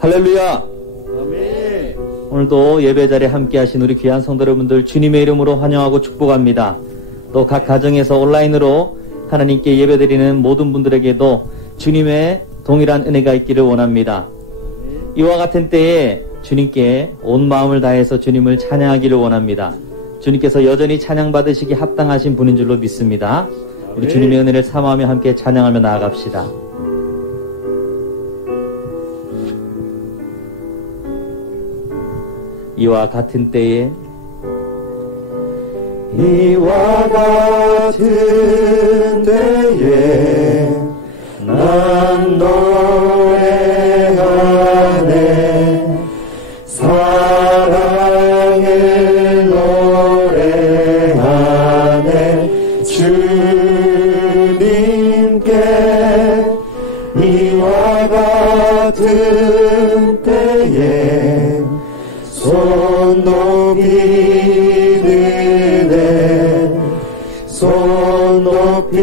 할렐루야. 아멘. 오늘도 예배 자리에 함께 하신 우리 귀한 성도 여러분들 주님의 이름으로 환영하고 축복합니다. 또 각 가정에서 온라인으로 하나님께 예배드리는 모든 분들에게도 주님의 동일한 은혜가 있기를 원합니다. 이와 같은 때에 주님께 온 마음을 다해서 주님을 찬양하기를 원합니다. 주님께서 여전히 찬양받으시기 합당하신 분인 줄로 믿습니다. 우리 주님의 은혜를 사모하며 함께 찬양하며 나아갑시다. 이와 같은 때에 이와 같은 때에 난 노래하네 사랑을 노래하네 주님께 이와 같은 때에 손 높이 드네 손 높이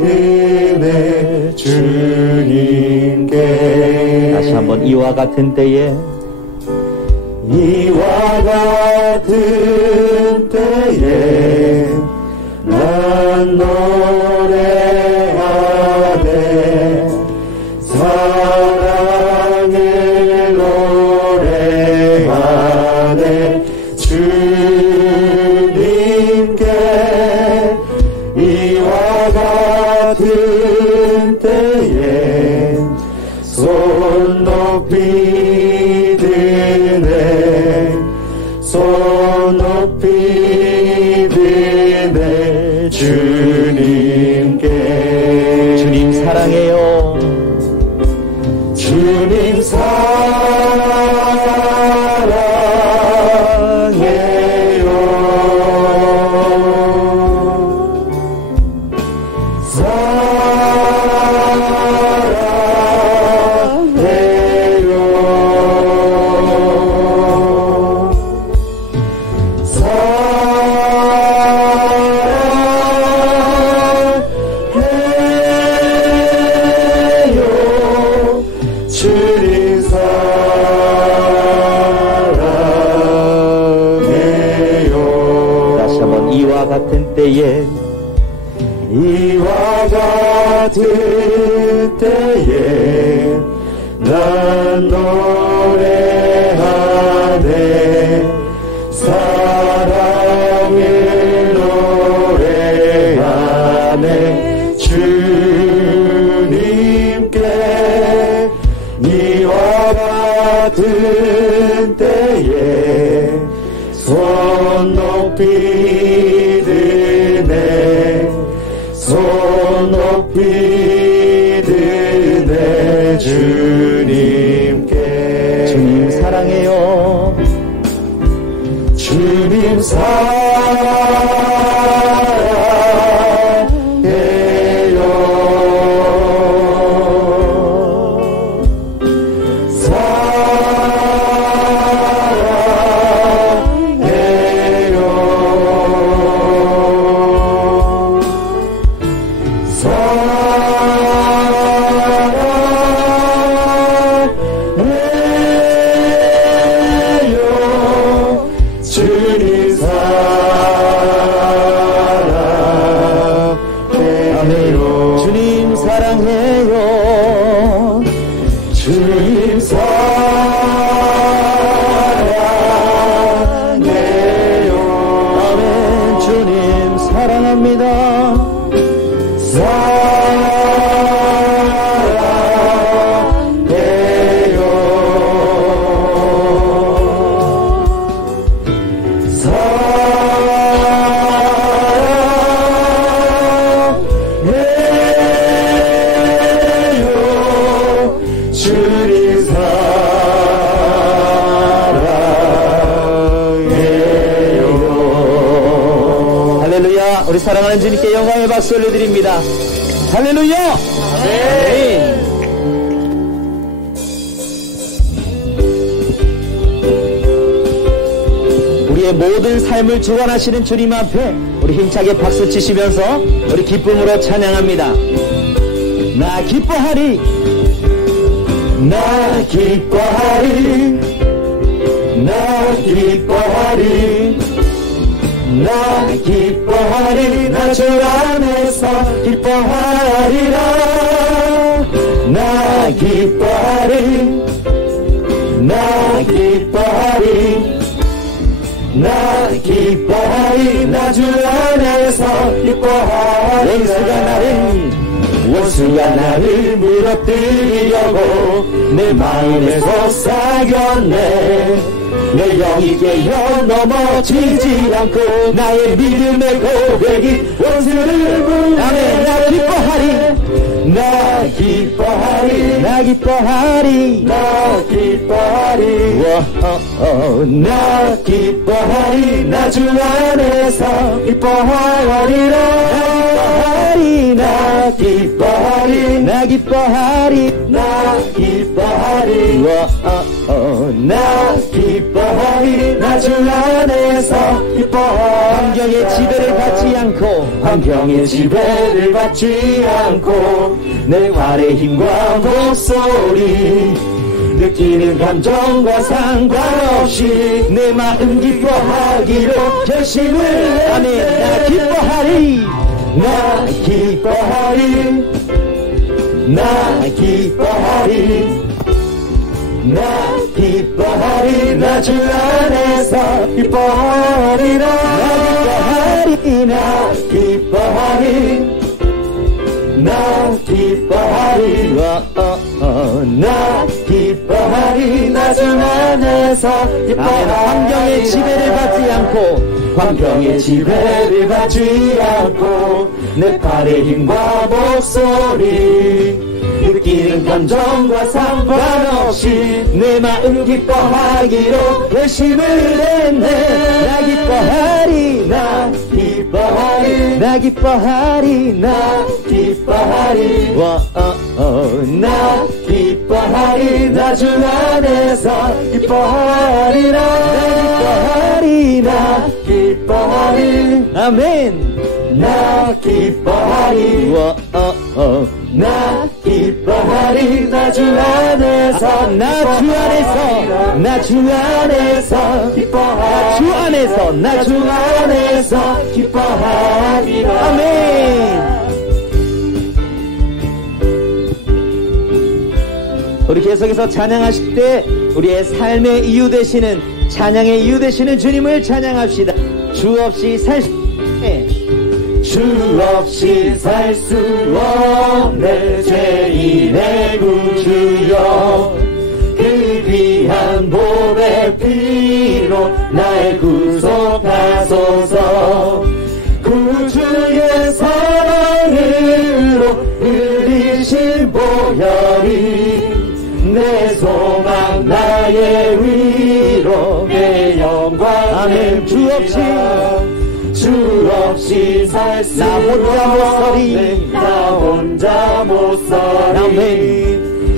드네 주님께 다시 한번 이와 같은 때에 이와 같은 때에 난 노래하네 사랑을 노래하네 주님께 이와 같은 때에 손 높이 드네 손 높이 드네 주님께 주님 사랑해요. 주님 이와 같은 때에 난 노래하네 사랑을 노래하네 주님께 이와 같은 때에 손 높이 드네 손 높이 드네 주님께 주님 사랑해요. 주님 우리 사랑하는 주님께 영광의 박수 올려드립니다. 할렐루야! 아멘. 우리의 모든 삶을 주관하시는 주님 앞에 우리 힘차게 박수 치시면서 우리 기쁨으로 찬양합니다. 나 기뻐하리, 나 기뻐하리, 나 기뻐하리, 나 기뻐하리, 나 주 안에서 기뻐하리라. 나 기뻐하리, 나 기뻐하리, 나 기뻐하리, 나 주 안에서 기뻐하리라. 원수가 나를 무너뜨리려고 내 마음에 속삭였네. 내 영이 깨어 넘어지지 않고 나의 믿음의 고백이 원수를 물러내. 나 기뻐하리, 나 기뻐하리, 나 기뻐하리, 나 기뻐하리, 나 기뻐하리, 나 주 안에서 기뻐하리라. 나 기뻐하리, 나 기뻐하리, 나 기뻐하리, 나 기뻐하리, 나 주 안에서 기뻐하리. 환경의 지배를 받지 않고, 환경의 지배를 받지 않고 내 발의 힘과 목소리 느끼는 감정과 상관없이 내 마음 기뻐하기로 결심을 해. 아멘. 나 기뻐하리, 나 기뻐하리, 나 기뻐하리, 나 기뻐하리, 나 주 안에서 기뻐하리라. 나 기뻐하리, 나 기뻐하리, 나 기뻐하리, 나 주 안에서 기뻐하리. 환경의 지배를 받지 않고, 환경의 지배를 받지 않고 내 팔의 힘과 목소리 느끼는 감정과 상관없이 내 마음 기뻐하기로 결심을 했네. 나 기뻐하리, 나 기뻐하리, 나 기뻐하리, 나 기뻐하리, 나 기뻐하리, 나 주 안에서 기뻐하리라. 나 기뻐하리, 나 기뻐하리, 아멘. 나 기뻐하리, 나 기뻐하리, 나 주 안에서, 나 주 안에서, 나 주 안에서 기뻐하리, 주 안에서, 나 주 안에서 기뻐하리라. 아멘. 우리 계속해서 찬양하실 때 우리의 삶의 이유 되시는, 찬양의 이유 되시는 주님을 찬양합시다. 주 없이 살 수 없네, 주 없이 살 수 없네. 죄인의 구주여, 그 귀한 보배 피로 날 구속하소서. 구주의 사랑으로 흘리신 보혈이 내 소망, 나의 위로, 내 영광. 아멘. 주 없이, 주 없이 살 수 나 혼자 못 서리, 나 혼자 못 서리. 아멘.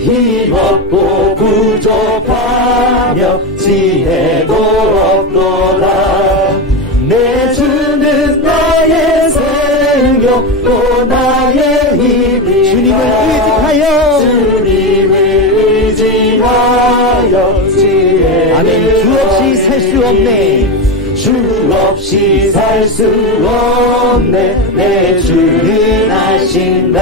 힘없고 부족하며 지혜도 없도다. 내 주는 나의 생명 또 나의 힘이다. 주님을 의지하여, 주님을 의지하여 지혜를. 아멘. 주 없이 살 수 없네, 주 없이 살 수 없네. 내 주는 아신다.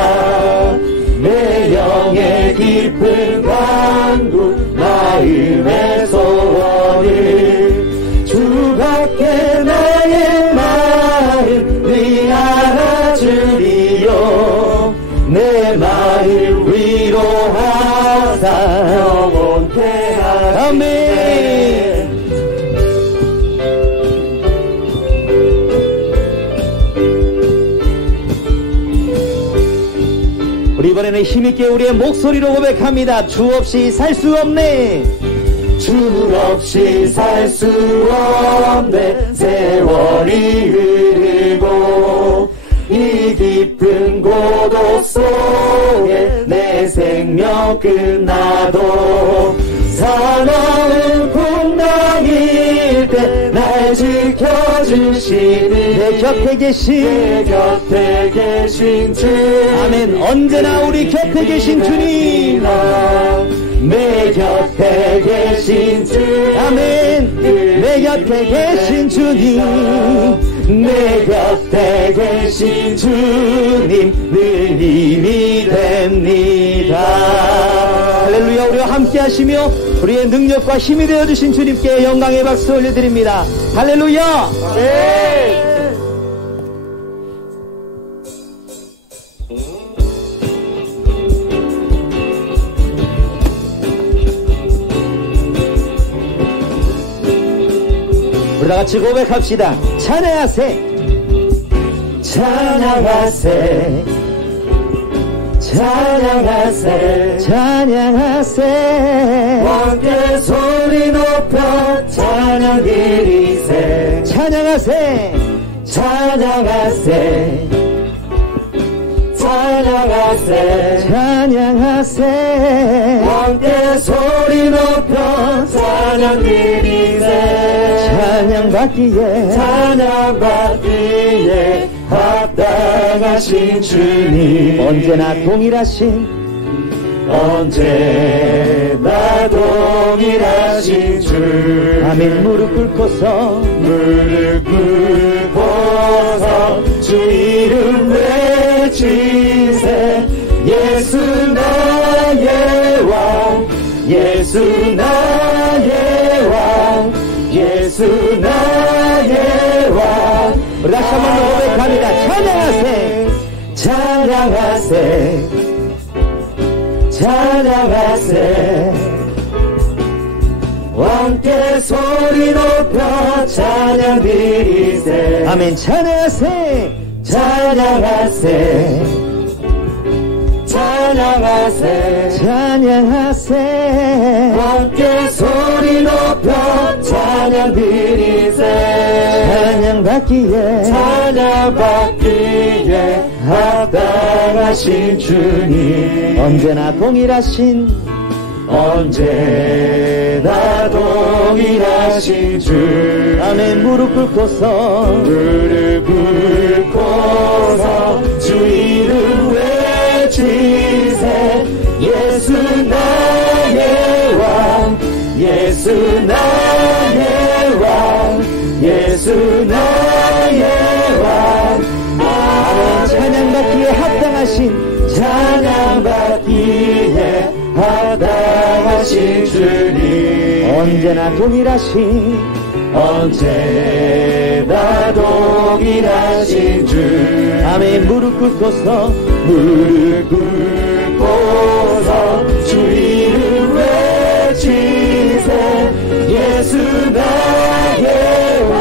내 영의 깊은 간구, 마음의 소원을 주밖에 나의 마음을 알아주리요. 내 마음 위로하사 영원케 하시네. 아멘. 우리 이번에는 힘있게 우리의 목소리로 고백합니다. 주 없이 살 수 없네, 주 없이 살 수 없네. 세월이 흐르고 이 깊은 고독 속에 내 생명 생명 끝나도 사나운 풍랑일 때 날 지켜주시니 내 곁에 계신 주 아멘. 언제나 우리 곁에 계신 주님, 내 곁에 계신 주 아멘. 내 곁에 계신 주님, 내 곁에 계신 주님 늘 힘이 됩니다. 할렐루야. 우리와 함께 하시며 우리의 능력과 힘이 되어주신 주님께 영광의 박수 올려드립니다. 할렐루야. 우리 다같이 고백합시다. 찬양하세, 찬양하세, 찬양하세, 찬양하세, 함께 소리 높여 찬양 드리세, 찬양하세, 찬양하세, 찬양하세, 찬양하세, 함께 소리 높여 찬양 드리세, 찬양받기에 찬양받기에 합당하신 주님 언제나 동일하신 언제나 동일하신 주 아멘. 무릎 꿇고서 무릎 꿇고서 주 이름 외치세 예수 나의 왕 예수 나의 왕 예수 나의 왕 우리 다시 한번 고백합니다. 찬양하세, 찬양하세 찬양하세 함께 소리 높여 찬양 드리세 아멘. 찬양하세, 찬양하세 찬양하세 찬양하세, 함께 소리 높여 찬양 드리세 찬양받기에 찬양받기에 합당하신 주님 언제나 동일하신 언제나 동일하신 주 아멘. 무릎 꿇고서 무릎 꿇고서 주 이름 외치세 예수 나의 왕 예수 나의 왕 예수 나의 왕 아멘. 찬양받기에 합당하신 찬양받기에 합당하신 주님 언제나 동일하신 언제나 동일하신 주 아멘. 무릎 꿇고서 무릎 꿇고서 주 이름 외치세 예수 나의 왕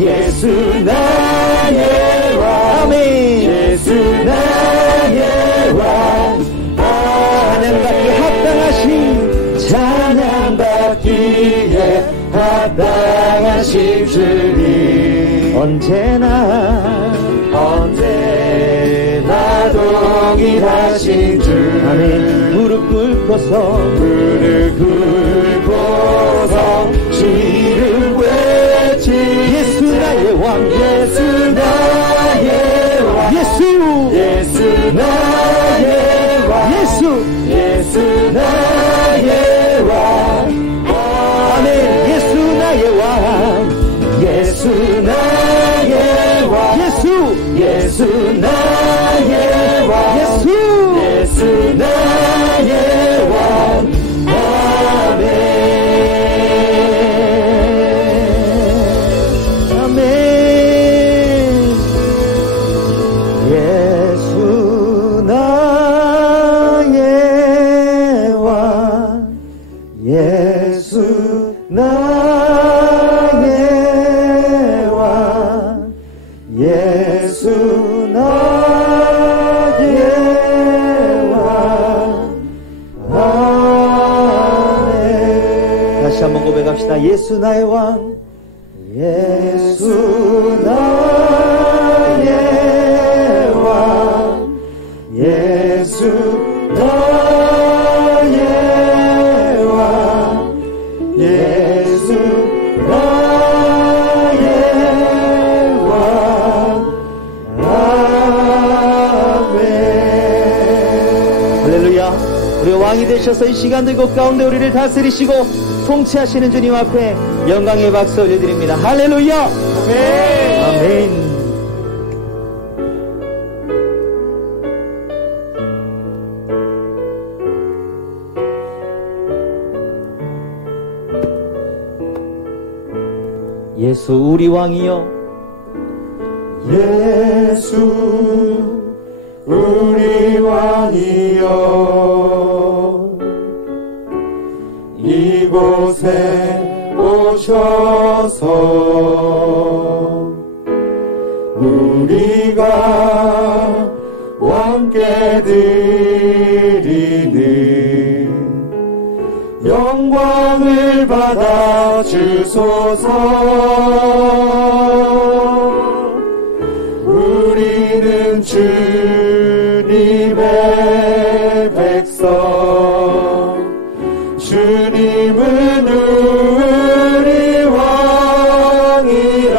예수 나의 왕 아멘. 예수 나의 왕 찬양받기에 합당하신 찬양받기에 합당하신 주님 언제나 동일하신 주 아멘. 무릎 꿇고서 무릎 꿇고서 주 이름 외치 예수 나의 왕 예수 나의 왕 예수 예수 나의 왕 예수 나의 왕 아멘. 예수 나의 왕 예수 나의 왕 예수 나의 왕 예수 예수 나의 왕 아멘 아멘. 예수 나의 왕 예수 나의 왕 예수 나의 왕 아멘. 다시 한번 고백합시다. 예수 나의 왕 예수 나의 왕 예수 나의 할렐루야. 우리 왕이 되셔서 이 시간도 이곳 가운데 우리를 다스리시고 통치하시는 주님 앞에 영광의 박수 올려드립니다. 할렐루야. 아멘. 아멘. 예수 우리 왕이여, 예수 우리 왕이여, 이곳에 오셔서 우리가 왕께 드리는 영광을 받아 주소서. 우리는 주님의 백성, 주님은 우리 왕이라.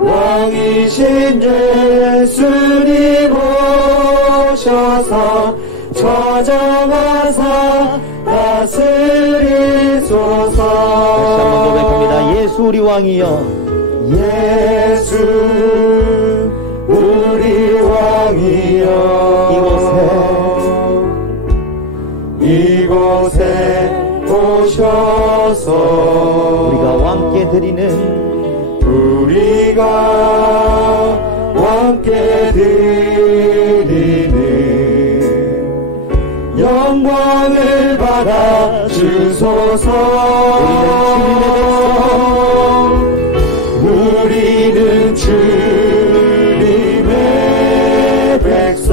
왕이신 예수님 오셔서 좌정하사 다스리소서. 다시 한번 고백합니다. 예수 우리 왕이여, 예수 우리 왕이여, 이곳에 오셔서 우리가 왕께 드리는 영광을 받아 주소서. 우리는 주님의 백성,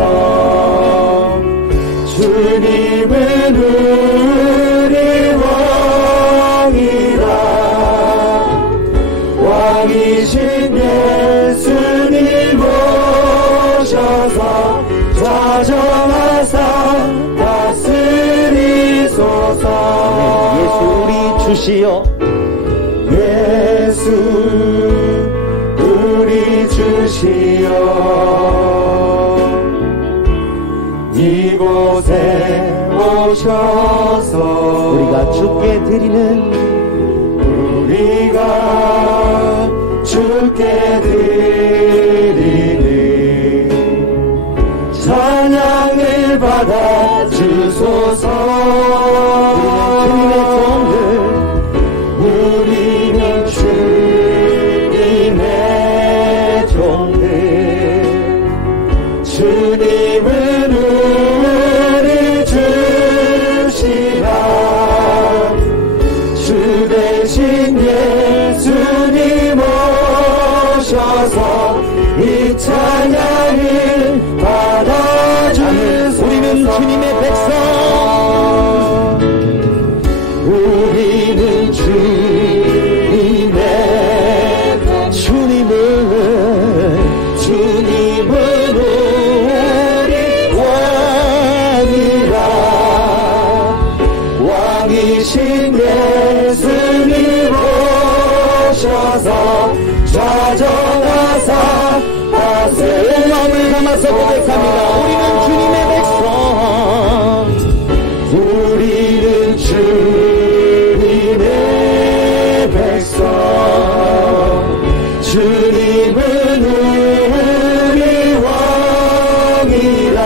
주님은 우리 왕이라. 왕이신 예수님 오셔서 좌정하사 다스리소서. 예수 우리 주시여, 예수 우리 주시여, 이곳에 오셔서 우리가 주께 드리는 찬양을 받아 주소서. 우리는 주님의 종들, 주님은 우리 주시라. 주 대신 예수님 오셔서 이 찬양을 받아주소서. 우리는 주님의 백성, 우리는 주님은 우리 왕이라. 왕이신 예수님 오셔서 좌정하사 마음을 담아서 고백합니다. 우리는 주님의 백성, 우리는 주님의 백성, 주님은 우리 왕이라.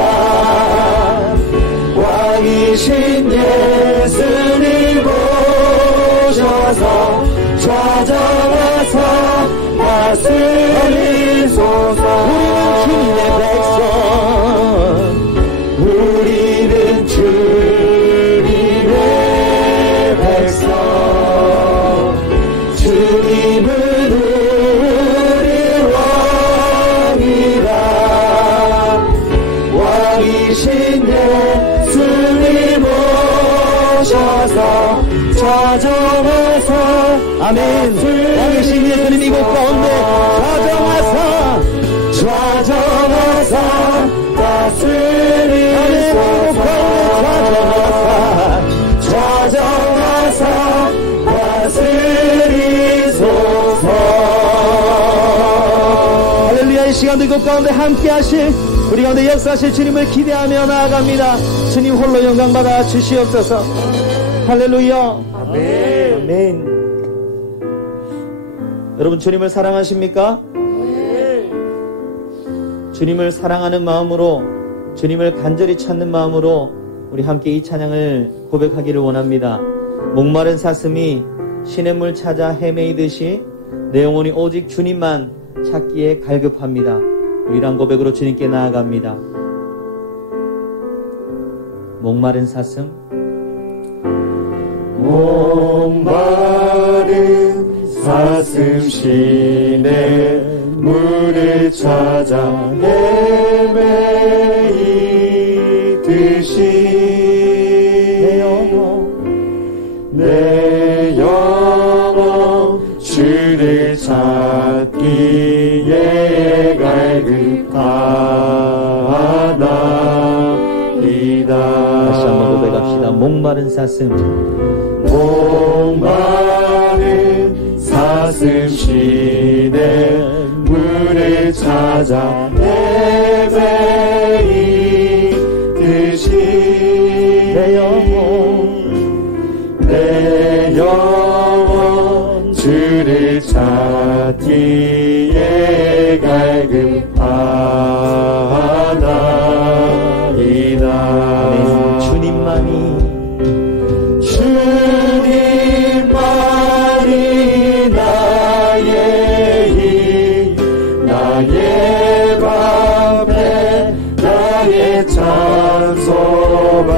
왕이신 예수님 오셔서 좌정하사 다스리소서. 우리는 주님의 백성, 주님은 우리 왕이라. 왕이신 예수님 오셔서 좌정하사. 아멘. 왕이신 예수님 이곳 가운데 좌정하사 다스리소서. 좌정하사 다스리소서. 할렐루야. 이 시간도 이곳 가운데 함께 하실 우리 가운데 역사하실 주님을 기대하며 나아갑니다. 주님 홀로 영광받아 주시옵소서. 할렐루야. 아멘. 아멘. 여러분, 주님을 사랑하십니까? 주님을 사랑하는 마음으로, 주님을 간절히 찾는 마음으로 우리 함께 이 찬양을 고백하기를 원합니다. 목마른 사슴이 시냇물 찾아 헤매이듯이 내 영혼이 오직 주님만 찾기에 갈급합니다. 이러한 고백으로 주님께 나아갑니다. 목마른 사슴, 목마른 사슴 시냇물을 찾아 헤매이듯이 내 영혼 주를 찾기에 갈급하나이다. 다시 한번 고백합시다. 목마른 사슴, 목마른 사슴 시냇물을 찾아 헤매이듯이 내 영혼 주를 찾기에 갈급하나이다. 주님만이 나의 힘, 나의 방패, 나의 찬송가,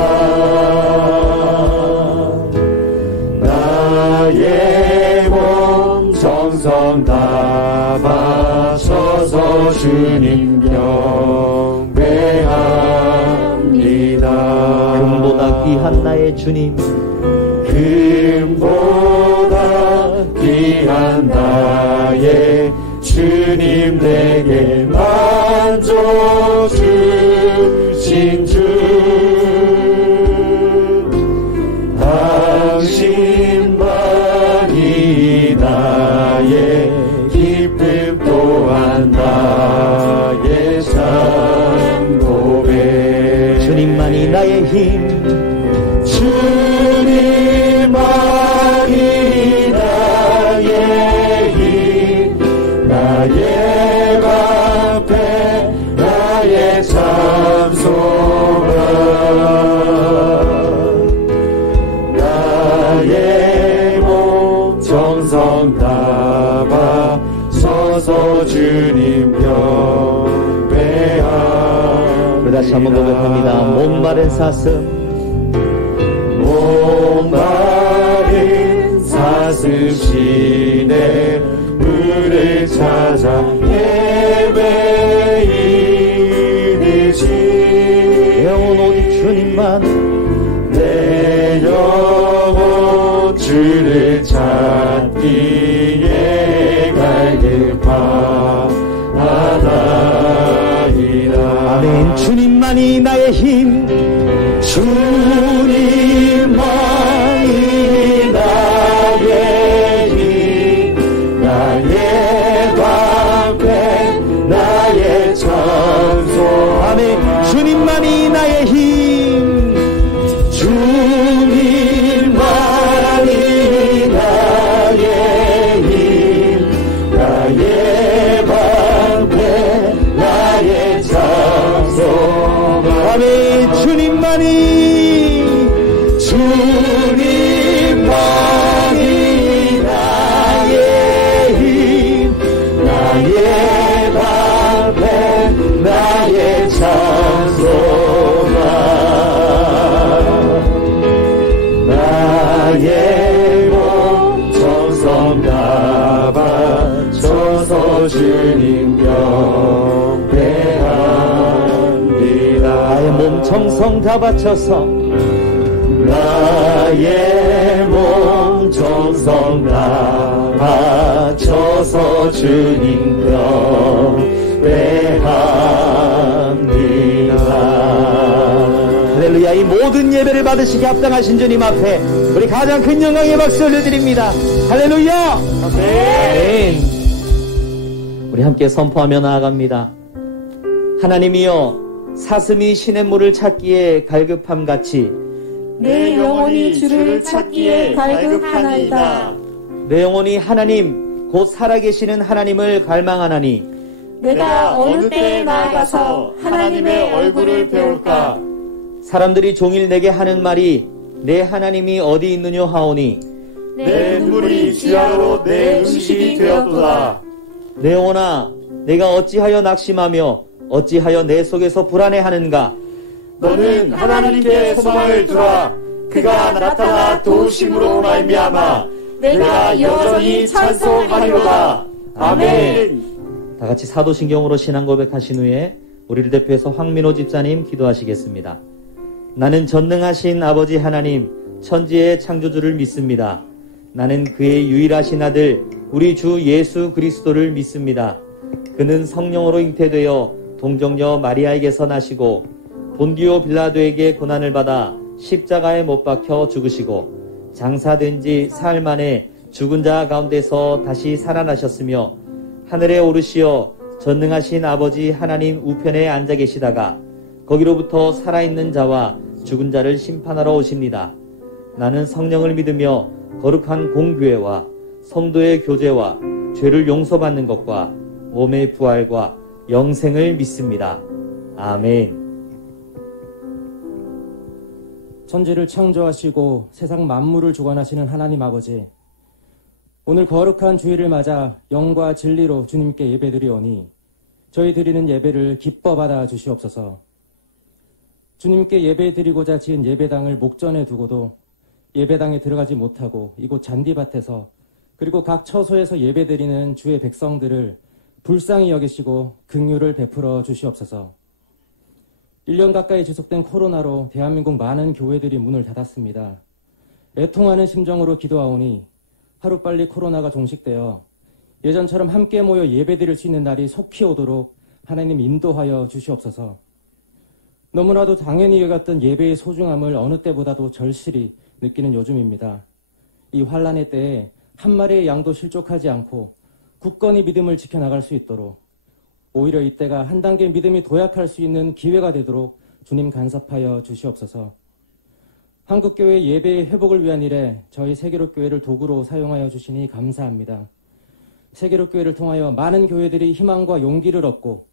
나의 몸 정성 다 바쳐서 주님 경배합니다. 금보다 귀한 나의 주님, 금보다 귀한 나의 주님, 내게 만족 주신 주, 당신만이 나의 기쁨 또한 나의 참 고백. 주님만이 나의 힘, 주님만이 나의 힘, 나의 방패, 나의 참소가, 나의 몸 정성 다 바쳐서 주님 경배합니다. 다시 한번 고백합니다. 목마른 사슴, 목마른 사슴 시냇물을 찾아 헤매이듯이 영혼 오직 주님만, 내 영혼 주를 찾기에 갈급하나이다. 아멘. 주님만이 나의 힘, 주님만이 나의 힘, 나의 방패, 나의 찬송. 아멘. 주님만이 나의 힘, 주님만이 나의 힘, 나의 방패, 나의 찬송. 아멘. 주님만이 나의 힘, 나의 방패, 나의 찬송가, 나의 몸 정성 다 바쳐서 주님 경배합니다. 나의 몸 정성 다 바쳐서, 나의 몸 정성 다 바쳐서 주님 경배합니다. 할렐루야. 이 모든 예배를 받으시기 합당하신 주님 앞에 우리 가장 큰 영광의 박수 올려드립니다. 할렐루야. 아멘. 우리 함께 선포하며 나아갑니다. 하나님이여, 사슴이 시냇물을 찾기에 갈급함같이 내 영혼이 주를 찾기에 갈급하나이다. 내 영혼이 하나님 곧 살아계시는 하나님을 갈망하나니 내가 어느 때에 나아가서 하나님의 얼굴을 배울까? 사람들이 종일 내게 하는 말이 내 하나님이 어디 있느냐 하오니 내 눈물이 주야로 내 음식이 되었도다. 내 영혼아 내가 어찌하여 낙심하며 어찌하여 내 속에서 불안해하는가? 너는 하나님께 소망을 두라. 그가 나타나 도우심으로 말미암아 내가 여전히 찬송하리로다. 아멘. 다 같이 사도신경으로 신앙 고백하신 후에 우리를 대표해서 황민호 집사님 기도하시겠습니다. 나는 전능하신 아버지 하나님 천지의 창조주를 믿습니다. 나는 그의 유일하신 아들 우리 주 예수 그리스도를 믿습니다. 그는 성령으로 잉태되어 동정녀 마리아에게서 나시고 본디오 빌라도에게 고난을 받아 십자가에 못 박혀 죽으시고 장사된 지 사흘 만에 죽은 자 가운데서 다시 살아나셨으며 하늘에 오르시어 전능하신 아버지 하나님 우편에 앉아 계시다가 거기로부터 살아있는 자와 죽은 자를 심판하러 오십니다. 나는 성령을 믿으며 거룩한 공교회와 성도의 교제와 죄를 용서받는 것과 몸의 부활과 영생을 믿습니다. 아멘. 천지를 창조하시고 세상 만물을 주관하시는 하나님 아버지, 오늘 거룩한 주일을 맞아 영과 진리로 주님께 예배드리오니 저희 드리는 예배를 기뻐 받아 주시옵소서. 주님께 예배드리고자 지은 예배당을 목전에 두고도 예배당에 들어가지 못하고 이곳 잔디밭에서 그리고 각 처소에서 예배드리는 주의 백성들을 불쌍히 여기시고 긍휼을 베풀어 주시옵소서. 1년 가까이 지속된 코로나로 대한민국 많은 교회들이 문을 닫았습니다. 애통하는 심정으로 기도하오니 하루빨리 코로나가 종식되어 예전처럼 함께 모여 예배드릴 수 있는 날이 속히 오도록 하나님 인도하여 주시옵소서. 너무나도 당연히 여겼던 예배의 소중함을 어느 때보다도 절실히 느끼는 요즘입니다. 이 환란의 때에 한 마리의 양도 실족하지 않고 굳건히 믿음을 지켜나갈 수 있도록, 오히려 이때가 한 단계 믿음이 도약할 수 있는 기회가 되도록 주님 간섭하여 주시옵소서. 한국교회 예배의 회복을 위한 일에 저희 세계로교회를 도구로 사용하여 주시니 감사합니다. 세계로교회를 통하여 많은 교회들이 희망과 용기를 얻고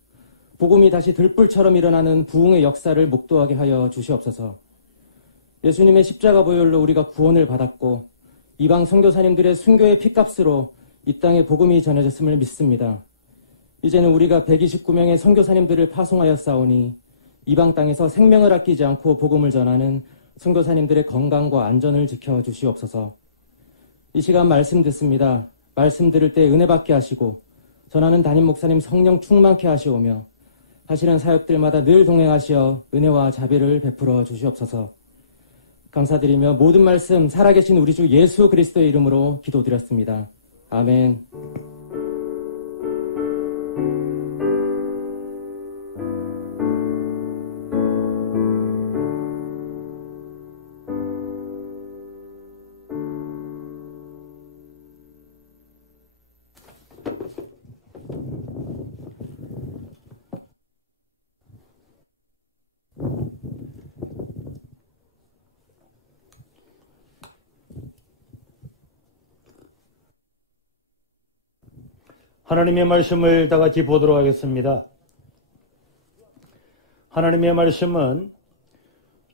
복음이 다시 들불처럼 일어나는 부흥의 역사를 목도하게 하여 주시옵소서. 예수님의 십자가 보혈로 우리가 구원을 받았고 이방 선교사님들의 순교의 피값으로 이 땅에 복음이 전해졌음을 믿습니다. 이제는 우리가 129명의 선교사님들을 파송하여 싸우니 이방 땅에서 생명을 아끼지 않고 복음을 전하는 선교사님들의 건강과 안전을 지켜주시옵소서. 이 시간 말씀 듣습니다. 말씀 들을 때 은혜 받게 하시고 전하는 담임 목사님 성령 충만케 하시오며 하시는 사역들마다 늘 동행하시어 은혜와 자비를 베풀어 주시옵소서. 감사드리며 모든 말씀 살아계신 우리 주 예수 그리스도의 이름으로 기도드렸습니다. 아멘. 하나님의 말씀을 다 같이 보도록 하겠습니다. 하나님의 말씀은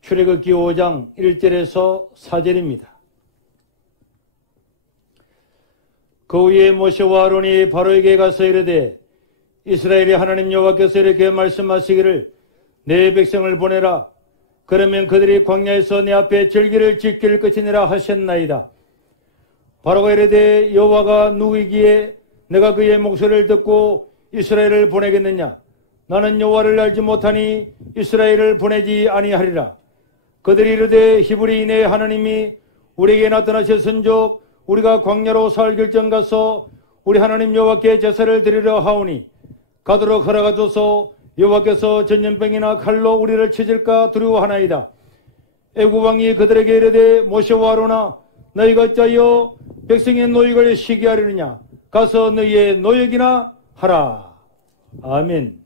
출애굽기 5장 1절에서 4절입니다. 그 후에 모세와 아론이 바로에게 가서 이르되 이스라엘의 하나님 여호와께서 이렇게 말씀하시기를 내 백성을 보내라. 그러면 그들이 광야에서 내 앞에 절기를 지킬 것이니라 하셨나이다. 바로가 이르되 여호와가 누구이기에 내가 그의 목소리를 듣고 이스라엘을 보내겠느냐? 나는 여호와를 알지 못하니 이스라엘을 보내지 아니하리라. 그들이 이르되 히브리인의 하나님이 우리에게 나타나셨은즉 우리가 광야로 살 결정 가서 우리 하나님 여호와께 제사를 드리려 하오니 가도록 허락하소서. 여호와께서 전염병이나 칼로 우리를 치실까 두려워하나이다. 애굽 왕이 그들에게 이르되 모세와 아론아 너희가 어찌하여 백성의 노역을 쉬게 하려느냐? 가서 너희의 노역이나 하라. 아멘.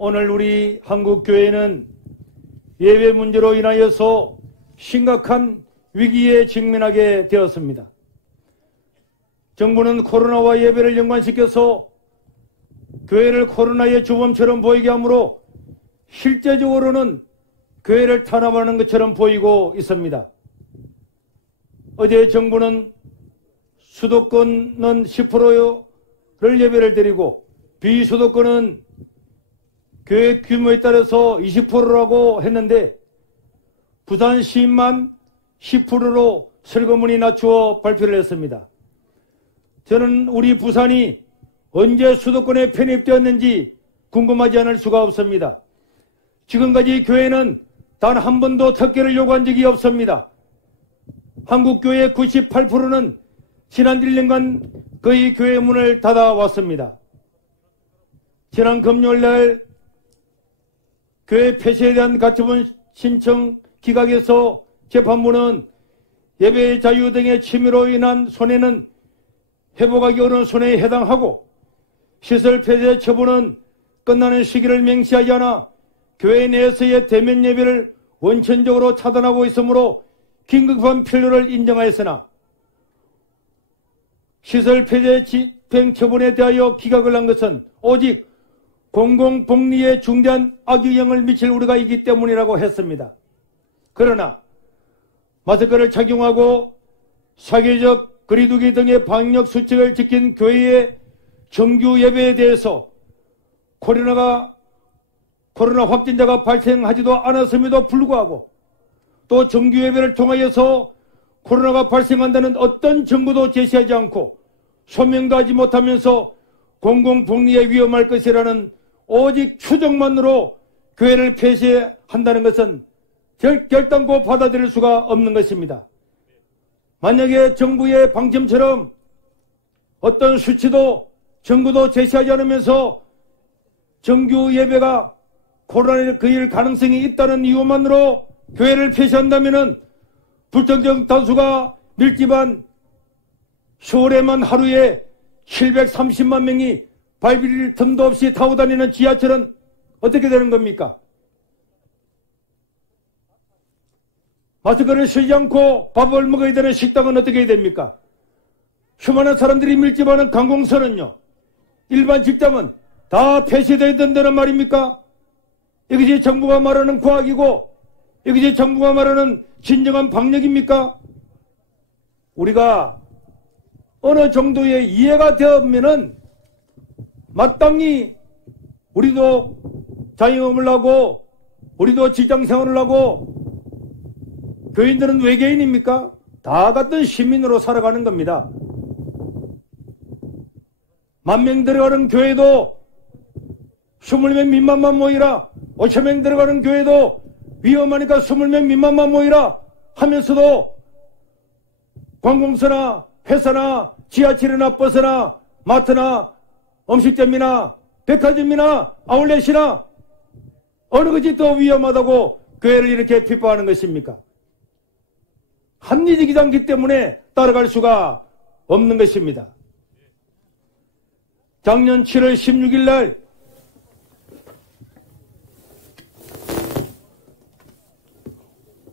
오늘 우리 한국교회는 예배 문제로 인하여서 심각한 위기에 직면하게 되었습니다. 정부는 코로나와 예배를 연관시켜서 교회를 코로나의 주범처럼 보이게 하므로 실제적으로는 교회를 탄압하는 것처럼 보이고 있습니다. 어제 정부는 수도권은 10%를 예배를 드리고 비수도권은 교회 규모에 따라서 20%라고 했는데 부산 시만 10%로 설거문이 낮추어 발표를 했습니다. 저는 우리 부산이 언제 수도권에 편입되었는지 궁금하지 않을 수가 없습니다. 지금까지 교회는 단 한 번도 특혜를 요구한 적이 없습니다. 한국교회 98%는 지난 1년간 거의 교회 문을 닫아왔습니다. 지난 금요일날 교회 폐쇄에 대한 가처분 신청 기각에서 재판부는 예배 자유 등의 침해로 인한 손해는 회복하기 어려운 손해에 해당하고 시설 폐쇄 처분은 끝나는 시기를 명시하지 않아 교회 내에서의 대면 예배를 원천적으로 차단하고 있으므로 긴급한 필요를 인정하였으나 시설 폐쇄 집행 처분에 대하여 기각을 한 것은 오직 공공복리에 중대한 악영향을 미칠 우려가 있기 때문이라고 했습니다. 그러나 마스크를 착용하고 사회적 거리두기 등의 방역 수칙을 지킨 교회의 정규 예배에 대해서 코로나 확진자가 발생하지도 않았음에도 불구하고 또 정규 예배를 통하여서 코로나가 발생한다는 어떤 정보도 제시하지 않고 소명도 하지 못하면서 공공복리에 위험할 것이라는 오직 추정만으로 교회를 폐쇄한다는 것은 결단코 받아들일 수가 없는 것입니다. 만약에 정부의 방침처럼 어떤 수치도 정보도 제시하지 않으면서 정규 예배가 코로나에 걸릴 가능성이 있다는 이유만으로 교회를 폐쇄한다면 불특정 다수가 밀집한 서울에만 하루에 730만 명이 발길일 틈도 없이 타고 다니는 지하철은 어떻게 되는 겁니까? 마스크를 쓰지 않고 밥을 먹어야 되는 식당은 어떻게 해야 됩니까? 수많은 사람들이 밀집하는 관공서는요, 일반 직장은 다 폐쇄되어야 된다는 말입니까? 이것이 정부가 말하는 과학이고 이것이 정부가 말하는 진정한 방역입니까? 우리가 어느 정도의 이해가 되면은 마땅히 우리도 자영업을 하고 우리도 직장생활을 하고 교인들은 외계인입니까? 다 같은 시민으로 살아가는 겁니다. 10,000명 들어가는 교회도 20명 미만만 모이라, 5,000명 들어가는 교회도 위험하니까 20명 미만만 모이라 하면서도 관공서나 회사나 지하철이나 버스나 마트나 음식점이나 백화점이나 아울렛이나 어느 것이 더 위험하다고 교회를 이렇게 비판하는 것입니까? 합리적이지 않기 때문에 따라갈 수가 없는 것입니다. 작년 7월 16일 날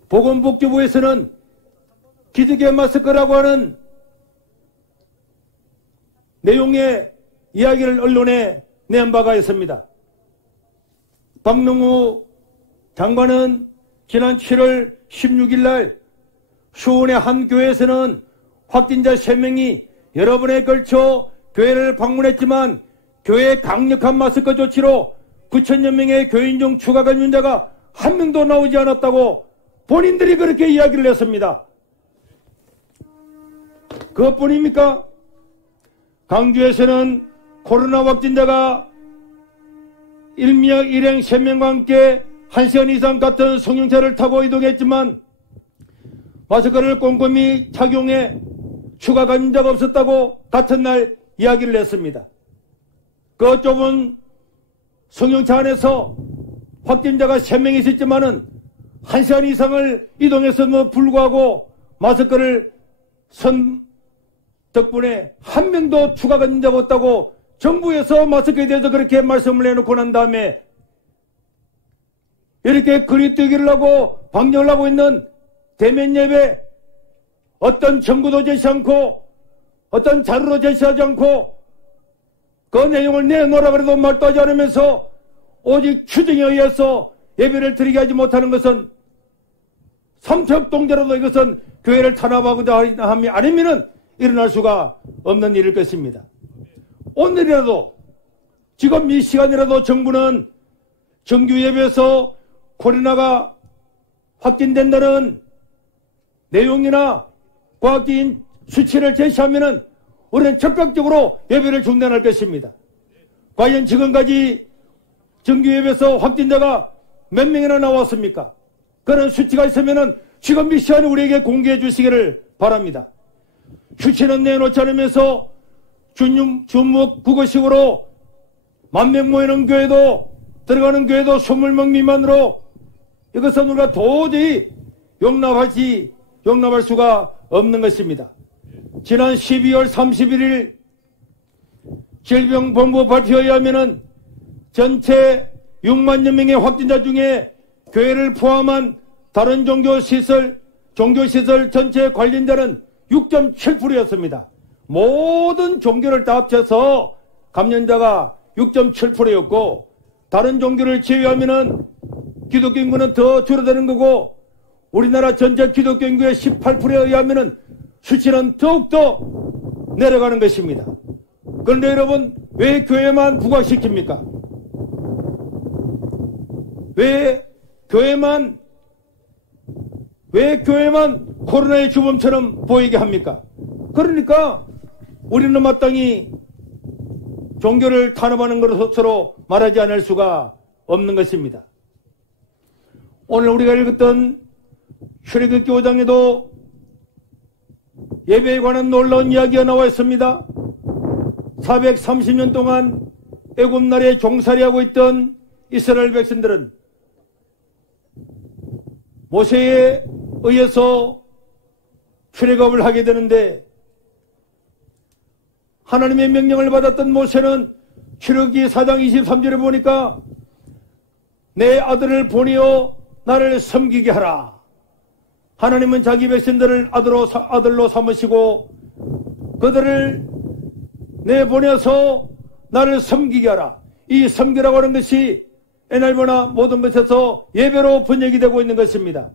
보건복지부에서는 기득권 마스크라고 하는 내용의 이야기를 언론에 낸 바가 있습니다. 박능우 장관은 지난 7월 16일 날 수원의 한 교회에서는 확진자 3명이 여러 번에 걸쳐 교회를 방문했지만 교회 강력한 마스크 조치로 9,000여 명의 교인 중 추가 감염자가 한 명도 나오지 않았다고 본인들이 그렇게 이야기를 했습니다. 그것뿐입니까? 강주에서는 코로나 확진자가 일명 3명과 함께 1시간 이상 같은 승용차를 타고 이동했지만 마스크를 꼼꼼히 착용해 추가 감염자가 없었다고 같은 날 이야기를 했습니다. 그 좁은 승용차 안에서 확진자가 3명이 있었지만은 1시간 이상을 이동했음에도 불구하고 마스크를 선 덕분에 한 명도 추가 감염자가 없다고 정부에서 마스크에 대해서 그렇게 말씀을 해놓고 난 다음에 이렇게 그리뜨기를 하고 방역을 하고 있는 대면 예배, 어떤 정보도 제시 않고 어떤 자료로 제시하지 않고 그 내용을 내놓으라 그래도 말도 하지 않으면서 오직 추정에 의해서 예배를 드리게 하지 못하는 것은 삼척동자로도 이것은 교회를 탄압하고자 함이 아니면은 일어날 수가 없는 일일 것입니다. 오늘이라도 지금 이 시간이라도 정부는 정규 예배에서 코로나가 확진된다는 내용이나 과학적인 수치를 제시하면은 우리는 적극적으로 예배를 중단할 것입니다. 과연 지금까지 정규 예배에서 확진자가 몇 명이나 나왔습니까? 그런 수치가 있으면은 지금 이 시간에 우리에게 공개해 주시기를 바랍니다. 수치는 내놓지 않으면서 주묵 국어식으로 10,000명 모이는 교회도 들어가는 교회도 20명 미만으로 이것은 우리가 도저히 용납할 수가 없는 것입니다. 지난 12월 31일 질병본부 발표에 의하면 전체 6만여 명의 확진자 중에 교회를 포함한 다른 종교시설 전체 관련자는 6.7%였습니다. 모든 종교를 다 합쳐서 감염자가 6.7%였고 다른 종교를 제외하면은 기독교 인구는 더 줄어드는 거고 우리나라 전체 기독교 인구의 18%에 의하면은 수치는 더욱더 내려가는 것입니다. 그런데 여러분 왜 교회만 부각시킵니까? 왜 교회만 코로나의 주범처럼 보이게 합니까? 그러니까 우리는 마땅히 종교를 탄압하는 것으로 말하지 않을 수가 없는 것입니다. 오늘 우리가 읽었던 출애굽기 5장에도 예배에 관한 놀라운 이야기가 나와 있습니다. 430년 동안 애굽 나라에 종살이하고 있던 이스라엘 백성들은 모세에 의해서 출애굽을 하게 되는데 하나님의 명령을 받았던 모세는 출애굽기 4장 23절에 보니까 내 아들을 보내어 나를 섬기게 하라. 하나님은 자기 백성들을 아들로 삼으시고 그들을 내보내서 나를 섬기게 하라. 이 섬기라고 하는 것이 NIV나 모든 것에서 예배로 번역이 되고 있는 것입니다.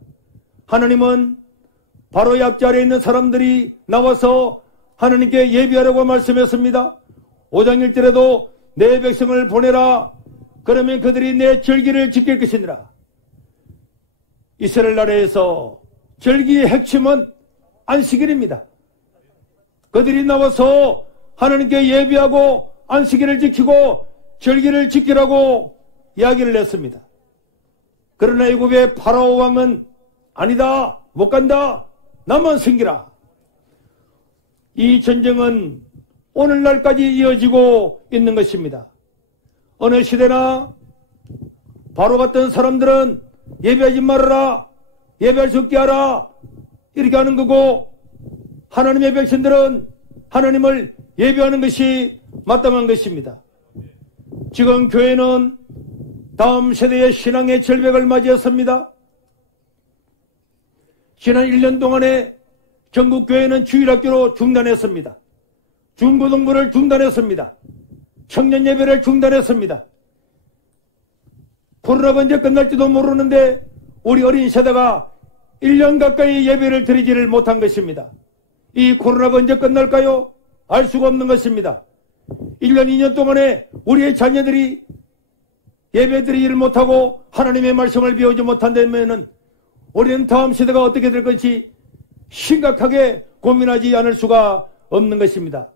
하나님은 바로의 앞자리에 있는 사람들이 나와서 하나님께 예배하라고 말씀했습니다. 5장 1절에도 내 백성을 보내라. 그러면 그들이 내 절기를 지킬 것이니라. 이스라엘 나라에서 절기의 핵심은 안식일입니다. 그들이 나와서 하나님께 예배하고 안식일을 지키고 절기를 지키라고 이야기를 했습니다. 그러나 애굽의 파라오 왕은 아니다, 못 간다, 나만 섬기라. 이 전쟁은 오늘날까지 이어지고 있는 것입니다. 어느 시대나 바로 같은 사람들은 예배하지 말아라, 예배할 수 없게 하라 이렇게 하는 거고 하나님의 백성들은 하나님을 예배하는 것이 마땅한 것입니다. 지금 교회는 다음 세대의 신앙의 절벽을 맞이했습니다. 지난 1년 동안에 전국 교회는 주일학교로 중단했습니다. 중고등부를 중단했습니다. 청년 예배를 중단했습니다. 코로나가 언제 끝날지도 모르는데 우리 어린 세대가 1년 가까이 예배를 드리지를 못한 것입니다. 이 코로나가 언제 끝날까요? 알 수가 없는 것입니다. 1년, 2년 동안에 우리의 자녀들이 예배 드리지를 못하고 하나님의 말씀을 배우지 못한다면 우리는 다음 세대가 어떻게 될 것이 심각하게 고민하지 않을 수가 없는 것입니다.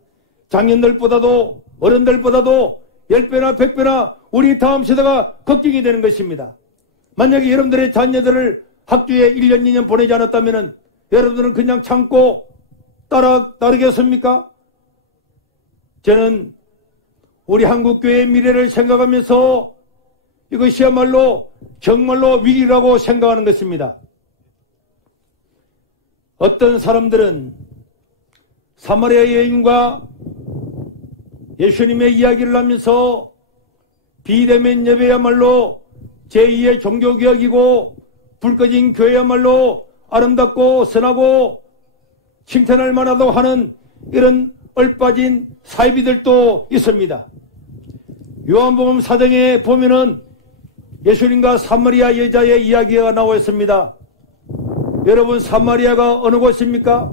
장년들보다도 어른들보다도 10배나 100배나 우리 다음 세대가 걱정이 되는 것입니다. 만약에 여러분들의 자녀들을 학교에 1년, 2년 보내지 않았다면 여러분들은 그냥 참고 따르겠습니까? 저는 우리 한국교회의 미래를 생각하면서 이것이야말로 정말로 위기라고 생각하는 것입니다. 어떤 사람들은 사마리아 여인과 예수님의 이야기를 하면서 비대면 예배야말로 제2의 종교개혁이고 불 꺼진 교회야말로 아름답고 선하고 칭찬할 만하다고 하는 이런 얼빠진 사이비들도 있습니다. 요한복음 4장에 보면은 예수님과 사마리아 여자의 이야기가 나와 있습니다. 여러분, 사마리아가 어느 곳입니까?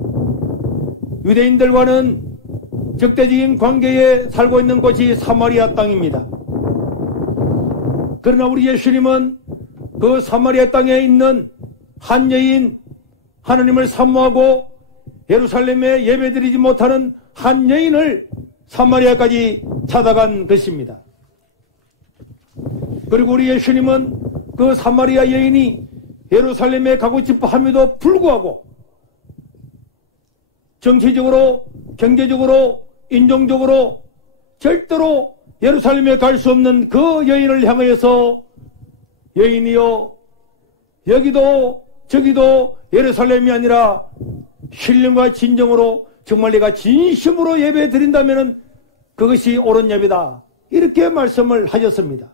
유대인들과는 적대적인 관계에 살고 있는 곳이 사마리아 땅입니다. 그러나 우리 예수님은 그 사마리아 땅에 있는 한 여인, 하나님을 사모하고 예루살렘에 예배드리지 못하는 한 여인을 사마리아까지 찾아간 것입니다. 그리고 우리 예수님은 그 사마리아 여인이 예루살렘에 가고 싶어 함에도 불구하고 정치적으로, 경제적으로, 인종적으로 절대로 예루살렘에 갈 수 없는 그 여인을 향하여서 여인이여, 여기도 저기도 예루살렘이 아니라 신령과 진정으로 정말 내가 진심으로 예배 드린다면 그것이 옳은 예배다, 이렇게 말씀을 하셨습니다.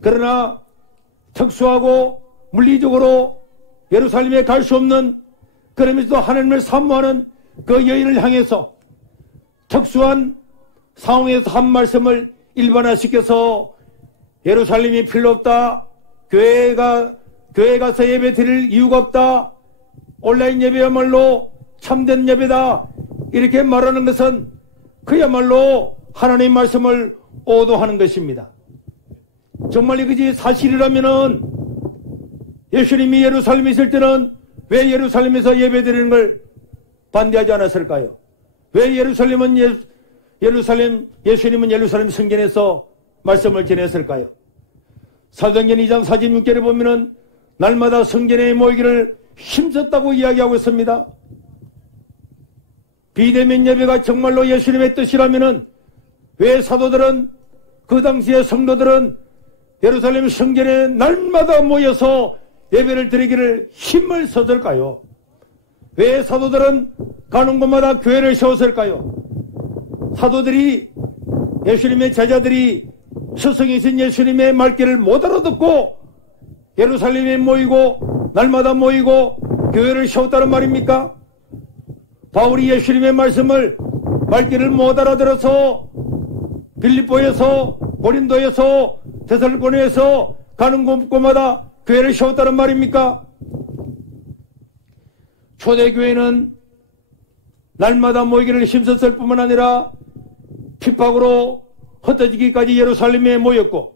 그러나 특수하고 물리적으로 예루살렘에 갈 수 없는, 그러면서도 하나님을 사모하는 그 여인을 향해서 특수한 상황에서 한 말씀을 일반화시켜서 예루살렘이 필요 없다, 교회에 가서 예배 드릴 이유가 없다, 온라인 예배야말로 참된 예배다, 이렇게 말하는 것은 그야말로 하나님의 말씀을 오도하는 것입니다. 정말 이것이 사실이라면은 예수님이 예루살렘에 있을 때는 왜 예루살렘에서 예배 드리는 걸 반대하지 않았을까요? 왜 예수님은 예루살렘 성전에서 말씀을 전했을까요? 사도행전 2장 46절에 보면은 날마다 성전에 모이기를 힘썼다고 이야기하고 있습니다. 비대면 예배가 정말로 예수님의 뜻이라면은 왜 사도들은, 그 당시의 성도들은 예루살렘 성전에 날마다 모여서 예배를 드리기를 힘을 썼을까요? 왜 사도들은 가는 곳마다 교회를 세웠을까요? 사도들이, 예수님의 제자들이 스승이신 예수님의 말귀를 못 알아듣고 예루살렘에 모이고 날마다 모이고 교회를 세웠다는 말입니까? 바울이 예수님의 말귀를 못 알아들어서 빌립보에서, 고린도에서, 데살로니가에서 가는 곳마다 교회를 세웠다는 말입니까? 초대교회는 날마다 모이기를 힘썼을 뿐만 아니라 핍박으로 흩어지기까지 예루살렘에 모였고,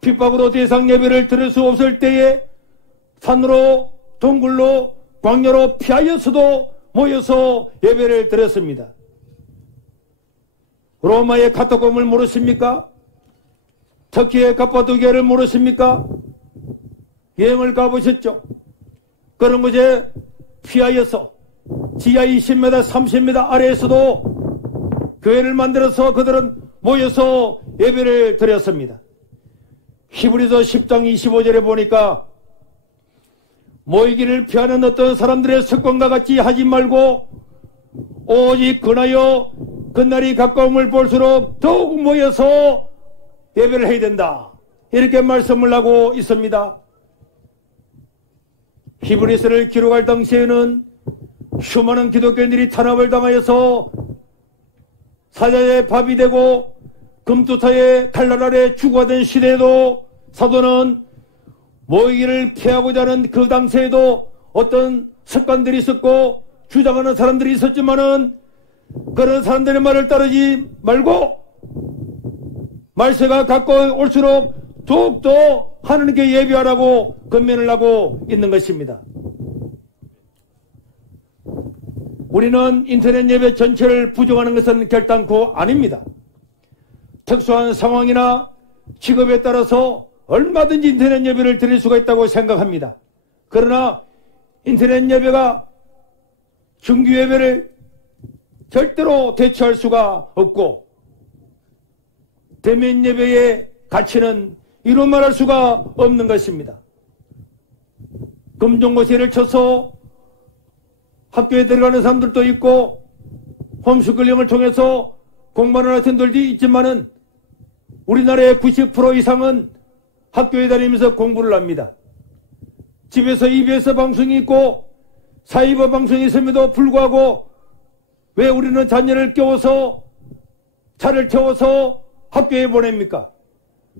핍박으로 대상 예배를 드릴 수 없을 때에 산으로, 동굴로, 광야로 피하여서도 모여서 예배를 드렸습니다. 로마의 카타콤을 모르십니까? 터키의 카파도키아를 모르십니까? 여행을 가보셨죠? 그런 곳에 피하여서 지하 20m, 30m 아래에서도 교회를 만들어서 그들은 모여서 예배를 드렸습니다. 히브리서 10장 25절에 보니까 모이기를 피하는 어떤 사람들의 습관과 같이 하지 말고 오직 그나여 그날이 가까움을 볼수록 더욱 모여서 예배를 해야 된다, 이렇게 말씀을 하고 있습니다. 히브리서를 기록할 당시에는 수많은 기독교인들이 탄압을 당하여서 사자의 밥이 되고 금투타의 칼날 아래 죽어가던 시대에도 사도는 모이기를 피하고자 하는 그 당시에도 어떤 습관들이 있었고 주장하는 사람들이 있었지만은 그런 사람들의 말을 따르지 말고 말세가 가까이 올수록 더욱더 하나님께 예배하라고 권면을 하고 있는 것입니다. 우리는 인터넷 예배 전체를 부정하는 것은 결단코 아닙니다. 특수한 상황이나 직업에 따라서 얼마든지 인터넷 예배를 드릴 수가 있다고 생각합니다. 그러나 인터넷 예배가 정규 예배를 절대로 대체할 수가 없고 대면 예배의 가치는 이루 말할 수가 없는 것입니다. 금종고세를 쳐서 학교에 들어가는 사람들도 있고 홈스쿨링을 통해서 공부하는 학생들도 있지만은 우리나라의 90% 이상은 학교에 다니면서 공부를 합니다. 집에서 EBS 방송이 있고 사이버 방송이 있음에도 불구하고 왜 우리는 자녀를 깨워서 차를 태워서 학교에 보냅니까?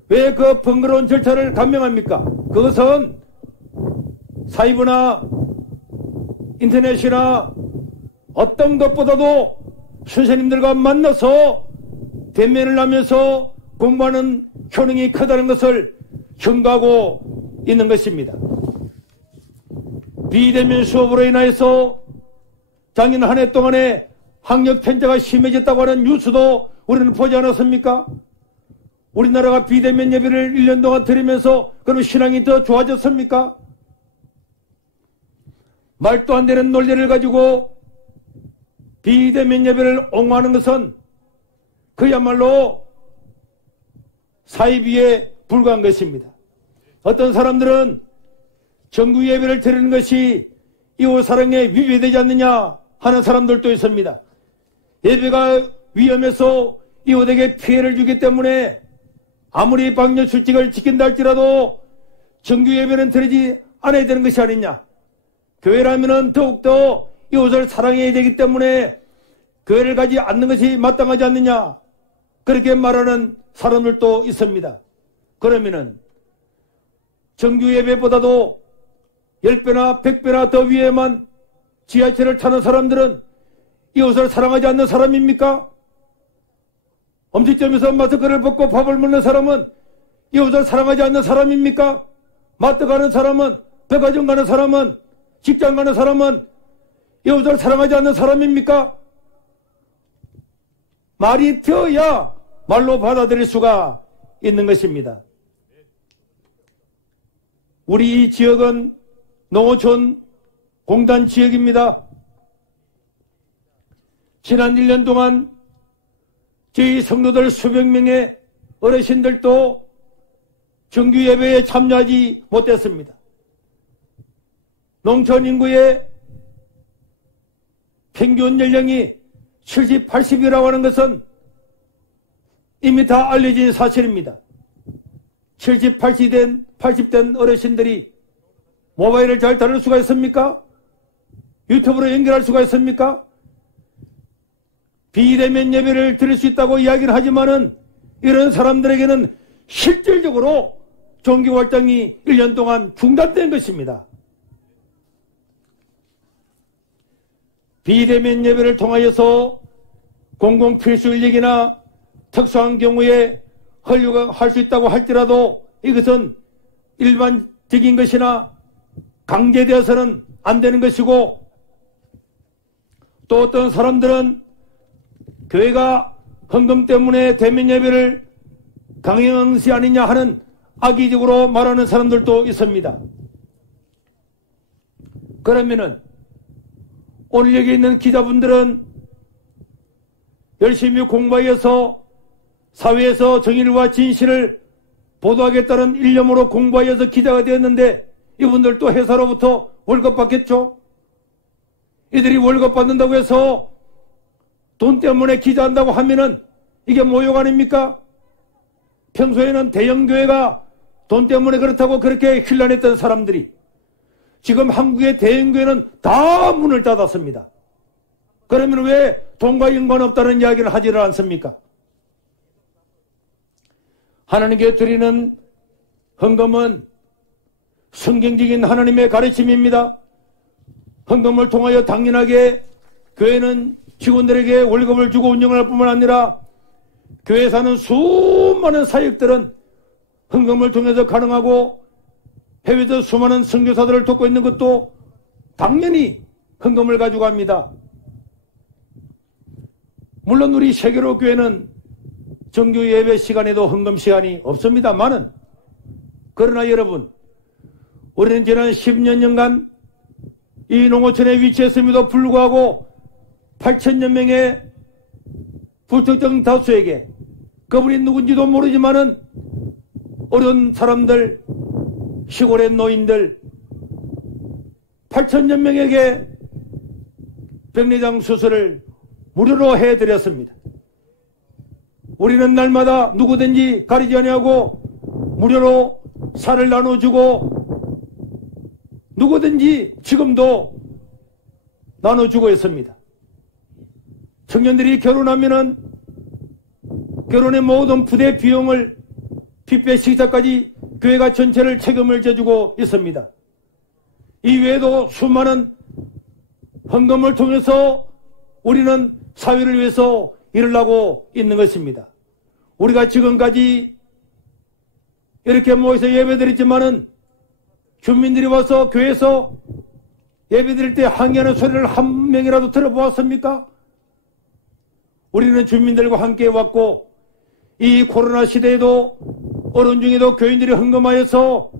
왜 그 번거로운 절차를 감명합니까? 그것은 사이버나 인터넷이나 어떤 것보다도 선생님들과 만나서 대면을 하면서 공부하는 효능이 크다는 것을 경고하고 있는 것입니다. 비대면 수업으로 인하여서 작년 한 해 동안에 학력 편차가 심해졌다고 하는 뉴스도 우리는 보지 않았습니까? 우리나라가 비대면 예배를 1년 동안 드리면서 그럼 신앙이 더 좋아졌습니까? 말도 안 되는 논리를 가지고 비대면 예배를 옹호하는 것은 그야말로 사이비에 불과한 것입니다. 어떤 사람들은 정규 예배를 드리는 것이 이웃 사랑에 위배되지 않느냐 하는 사람들도 있습니다. 예배가 위험해서 이웃에게 피해를 주기 때문에 아무리 방역 수칙을 지킨다 할지라도 정규 예배는 드리지 않아야 되는 것이 아니냐. 교회라면 더욱더 이웃을 사랑해야 되기 때문에 교회를 가지 않는 것이 마땅하지 않느냐. 그렇게 말하는 사람들도 있습니다. 그러면은 정규 예배보다도 10배나 100배나 더 위에만 지하철을 타는 사람들은 이웃을 사랑하지 않는 사람입니까? 음식점에서 마스크를 벗고 밥을 먹는 사람은 이웃을 사랑하지 않는 사람입니까? 마트 가는 사람은, 백화점 가는 사람은, 직장 가는 사람은 이웃을 사랑하지 않는 사람입니까? 말이 되어야 말로 받아들일 수가 있는 것입니다. 우리 이 지역은 농어촌 공단 지역입니다. 지난 1년 동안 저희 성도들 수백 명의 어르신들도 정규 예배에 참여하지 못했습니다. 농촌 인구의 평균 연령이 70, 80이라고 하는 것은 이미 다 알려진 사실입니다. 70, 80된 어르신들이 모바일을 잘 다룰 수가 있습니까? 유튜브로 연결할 수가 있습니까? 비대면 예배를 드릴 수 있다고 이야기를 하지만은 이런 사람들에게는 실질적으로 종교 활동이 1년 동안 중단된 것입니다. 비대면 예배를 통하여서 공공 필수 인력이나 특수한 경우에 할 수 있다고 할지라도 이것은 일반적인 것이나 강제되어서는 안 되는 것이고, 또 어떤 사람들은 교회가 헌금 때문에 대면 예배를 강행한 것이 아니냐 하는 악의적으로 말하는 사람들도 있습니다. 그러면은 오늘 여기 있는 기자분들은 열심히 공부하여서 사회에서 정의와 진실을 보도하겠다는 일념으로 공부하여서 기자가 되었는데 이분들도 회사로부터 월급 받겠죠? 이들이 월급 받는다고 해서 돈 때문에 기자한다고 하면은 이게 모욕 아닙니까? 평소에는 대형교회가 돈 때문에 그렇다고 그렇게 힐난했던 사람들이 지금 한국의 대형교회는 다 문을 닫았습니다. 그러면 왜 돈과 연관없다는 이야기를 하지를 않습니까? 하나님께 드리는 헌금은 성경적인 하나님의 가르침입니다. 헌금을 통하여 당연하게 교회는 직원들에게 월급을 주고 운영할 뿐만 아니라 교회에 사는 수많은 사역들은 헌금을 통해서 가능하고 해외에서 수많은 선교사들을 돕고 있는 것도 당연히 헌금을 가지고 합니다. 물론 우리 세계로 교회는 정규 예배 시간에도 헌금 시간이 없습니다만은, 그러나 여러분, 우리는 지난 10년간 이 농어촌에 위치했음에도 불구하고 8천여 명의 불특정 다수에게, 그분이 누군지도 모르지만은 어려운 사람들, 시골의 노인들 8천여 명에게 백내장 수술을 무료로 해드렸습니다. 우리는 날마다 누구든지 가리지 아니하고 무료로 살을 나눠주고 누구든지 지금도 나눠주고 있습니다. 청년들이 결혼하면은 결혼의 모든 부대 비용을 뷔페 식사까지 교회가 전체를 책임을 져주고 있습니다. 이 외에도 수많은 헌금을 통해서 우리는 사회를 위해서 일을 하고 있는 것입니다. 우리가 지금까지 이렇게 모여서 예배드렸지만은 주민들이 와서 교회에서 예배드릴 때 항의하는 소리를 한 명이라도 들어보았습니까? 우리는 주민들과 함께 왔고 이 코로나 시대에도 어려운 중에도 교인들이 헌금하여서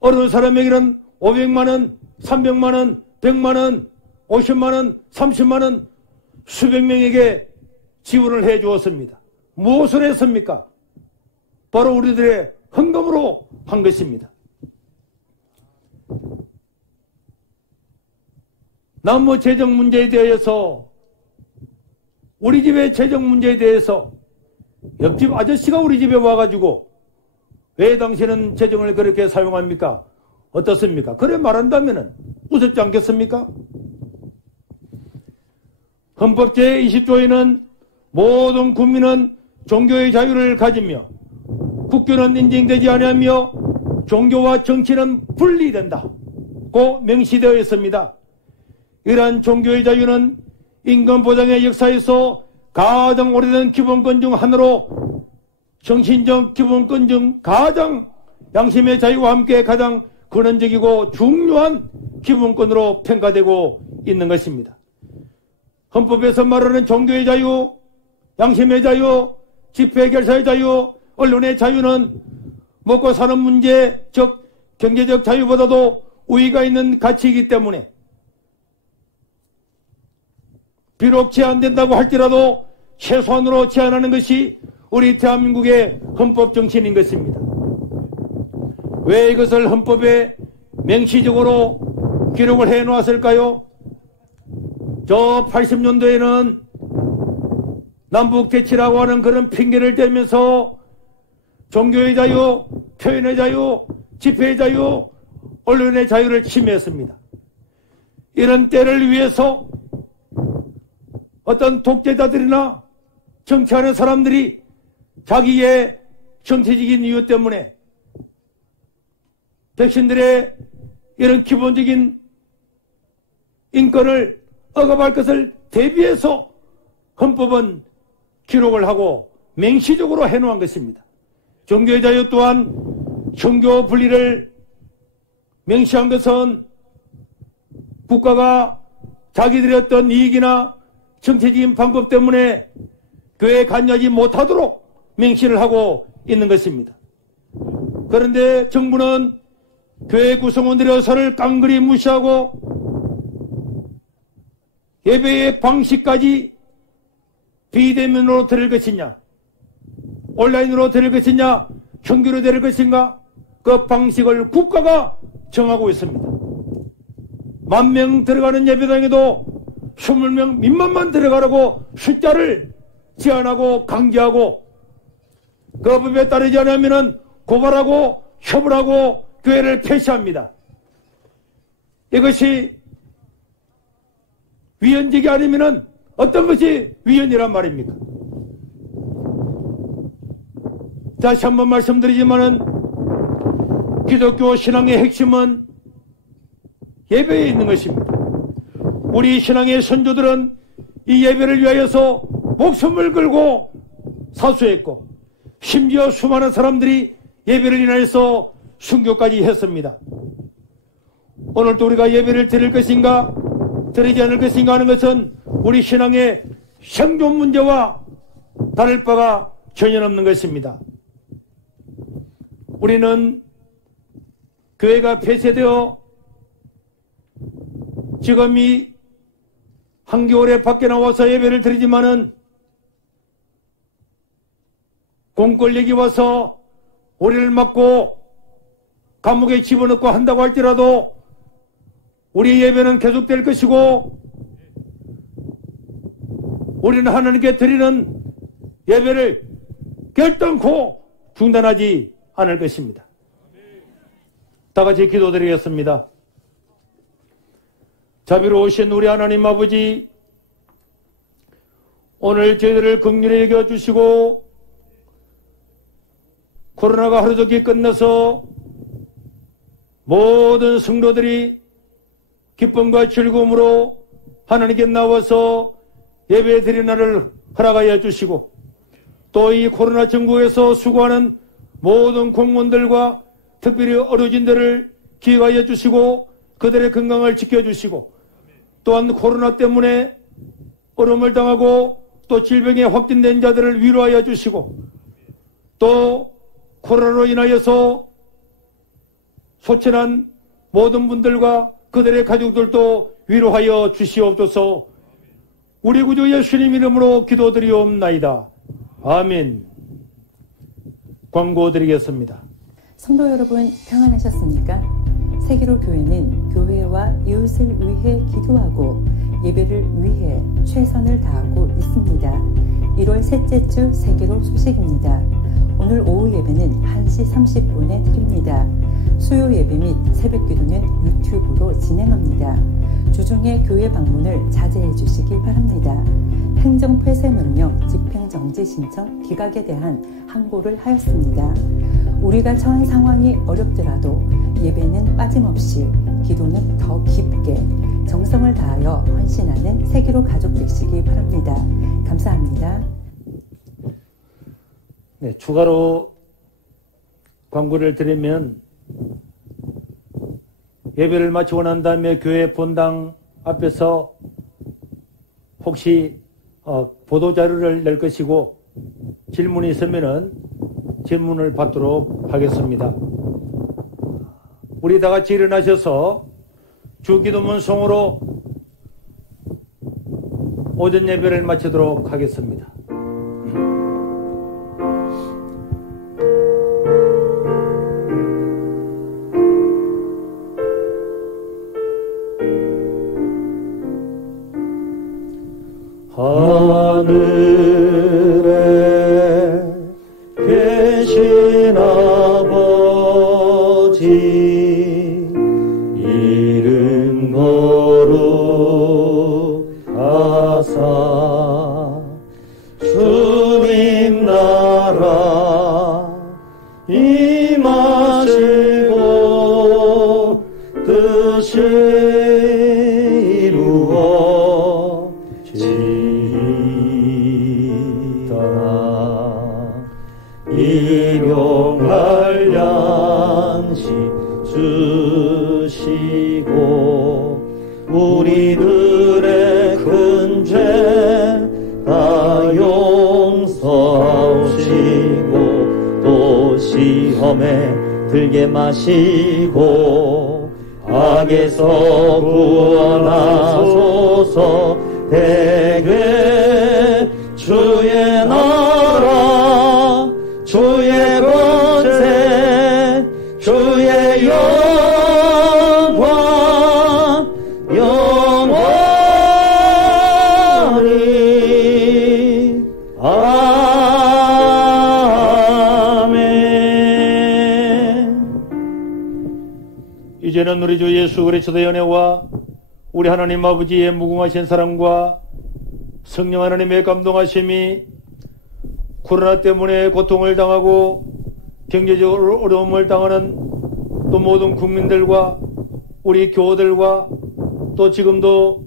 어려운 사람에게는 500만원, 300만원, 100만원, 50만원, 30만원 수백 명에게 지원을 해 주었습니다. 무엇을 했습니까? 바로 우리들의 헌금으로 한 것입니다. 남모 재정 문제에 대해서 우리 집의 재정 문제에 대해서 옆집 아저씨가 우리 집에 와가지고 왜 당신은 재정을 그렇게 사용합니까? 어떻습니까? 그래 말한다면 우습지 않겠습니까? 헌법 제20조에는 모든 국민은 종교의 자유를 가지며 국교는 인정되지 아니하며 종교와 정치는 분리된다고 명시되어 있습니다. 이러한 종교의 자유는 인권보장의 역사에서 가장 오래된 기본권 중 하나로 정신적 기본권 중 가장 양심의 자유와 함께 가장 근원적이고 중요한 기본권으로 평가되고 있는 것입니다. 헌법에서 말하는 종교의 자유, 양심의 자유, 집회 결사의 자유, 언론의 자유는 먹고 사는 문제, 즉 경제적 자유보다도 우위가 있는 가치이기 때문에 비록 제한된다고 할지라도 최소한으로 제한하는 것이 우리 대한민국의 헌법 정신인 것입니다. 왜 이것을 헌법에 명시적으로 기록을 해 놓았을까요? 저 80년도에는 남북 대치라고 하는 그런 핑계를 대면서 종교의 자유, 표현의 자유, 집회의 자유, 언론의 자유를 침해했습니다. 이런 때를 위해서 어떤 독재자들이나 정치하는 사람들이 자기의 정치적인 이유 때문에 백신들의 이런 기본적인 인권을 억압할 것을 대비해서 헌법은 기록을 하고 맹시적으로 해놓은 것입니다. 종교의 자유 또한 종교 분리를 명시한 것은 국가가 자기들의 어떤 이익이나 정치적인 방법 때문에 교회에 관여하지 못하도록 명시를 하고 있는 것입니다. 그런데 정부는 교회 구성원들의 의사를 깡그리 무시하고 예배의 방식까지 비대면으로 드릴 것이냐, 온라인으로 드릴 것이냐, 정규로 드릴 것인가, 그 방식을 국가가 정하고 있습니다. 10,000명 들어가는 예배당에도 20명 민만만 들어가라고 숫자를 제한하고 강제하고 그 법에 따르지 않으면 고발하고 처벌하고 교회를 폐쇄합니다. 이것이 위헌적이 아니면 어떤 것이 위헌이란 말입니까? 다시 한번 말씀드리지만은 기독교 신앙의 핵심은 예배에 있는 것입니다. 우리 신앙의 선조들은 이 예배를 위하여서 목숨을 걸고 사수했고 심지어 수많은 사람들이 예배를 인하여서 순교까지 했습니다. 오늘도 우리가 예배를 드릴 것인가 드리지 않을 것인가 하는 것은 우리 신앙의 생존 문제와 다를 바가 전혀 없는 것입니다. 우리는 교회가 폐쇄되어 지금 이 한겨울에 밖에 나와서 예배를 드리지만은 공권력이 와서 우리를 막고 감옥에 집어넣고 한다고 할지라도 우리 예배는 계속될 것이고 우리는 하나님께 드리는 예배를 결단코 중단하지 않을 것입니다. 다 같이 기도드리겠습니다. 자비로우신 우리 하나님 아버지, 오늘 저희들을 긍휼히 여겨주시고 코로나가 하루속히 끝나서 모든 성도들이 기쁨과 즐거움으로 하나님께 나와서 예배드리는 날을 허락하여 주시고, 또 이 코로나 전국에서 수고하는 모든 공무원들과 특별히 어려진들을 기억하여 주시고 그들의 건강을 지켜주시고, 또한 코로나 때문에 어려움을 당하고 또 질병에 확진된 자들을 위로하여 주시고, 또 코로나로 인하여서 소천한 모든 분들과 그들의 가족들도 위로하여 주시옵소서. 우리 구주 예수님 이름으로 기도드리옵나이다. 아멘. 광고 드리겠습니다. 성도 여러분, 평안하셨습니까? 세계로 교회는 교회와 이웃을 위해 기도하고 예배를 위해 최선을 다하고 있습니다. 1월 셋째 주 세계로 소식입니다. 오늘 오후 예배는 1시 30분에 드립니다. 수요 예배 및 새벽 기도는 유튜브로 진행합니다. 주중에 교회 방문을 자제해 주시기 바랍니다. 행정 폐쇄 명령, 집행정지 신청, 기각에 대한 항고를 하였습니다. 우리가 처한 상황이 어렵더라도 예배는 빠짐없이, 기도는 더 깊게 정성을 다하여 헌신하는 세계로 가족 되시기 바랍니다. 감사합니다. 네, 추가로 광고를 드리면, 예배를 마치고 난 다음에 교회 본당 앞에서 혹시 보도자료를 낼 것이고 질문이 있으면은 질문을 받도록 하겠습니다. 우리 다 같이 일어나셔서 주기도문 송으로 오전 예배를 마치도록 하겠습니다. 하늘에 계신 아버지, 이름 거룩하사 주님 나라 임하시고 뜻이 일용할 양식 주시고 우리들의 큰 죄 다 용서하시고 또 시험에 들게 마시고 악에서 구원하소서. 대개 주의 나라 주의 권세 주의 영광 영원히 아멘. 이제는 우리 주 예수 그리스도의 은혜와 우리 하나님 아버지의 무궁하신 사랑과 성령 하나님의 감동하심이 코로나 때문에 고통을 당하고 경제적으로 어려움을 당하는 또 모든 국민들과 우리 교우들과 또 지금도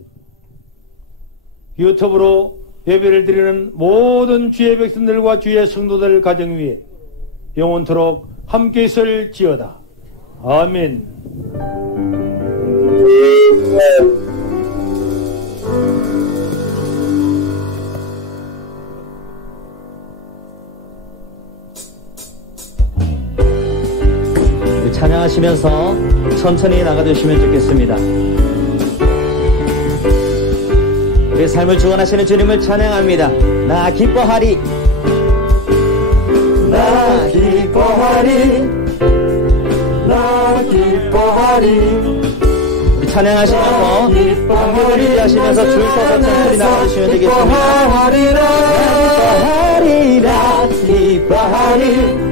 유튜브로 예배를 드리는 모든 주의 백성들과 주의 성도들 가정 위에 영원토록 함께 있을지어다. 아멘. 찬양하시면서 천천히 나가주시면 좋겠습니다. 우리의 삶을 주관하시는 주님을 찬양합니다. 나 기뻐하리 나 기뻐하리 나 기뻐하리. 우리 찬양하시면서 관계를 유지하시면서 줄 서서 천천히 나가주시면 되겠습니다. 기뻐하리라 기뻐하리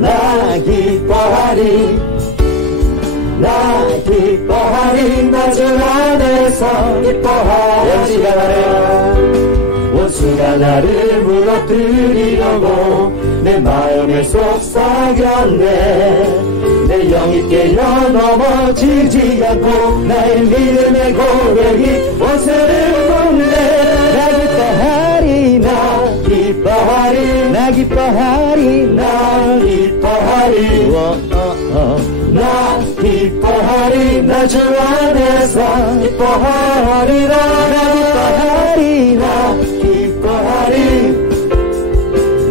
나 기뻐하리 나 기뻐하리 나 주 안에서 기뻐하리라 원수가 나를 무너뜨리려고 내 마음에 속삭였네 내 영이 깨어 넘어지지 않고 나의 믿음의 고백이 원수를 돕네 나 기뻐하리 나 기뻐하리 나 기뻐하리 나 기뻐하리 나 기뻐하리 나 주 안에서 기뻐하리라 나 기뻐하리 나 기뻐하리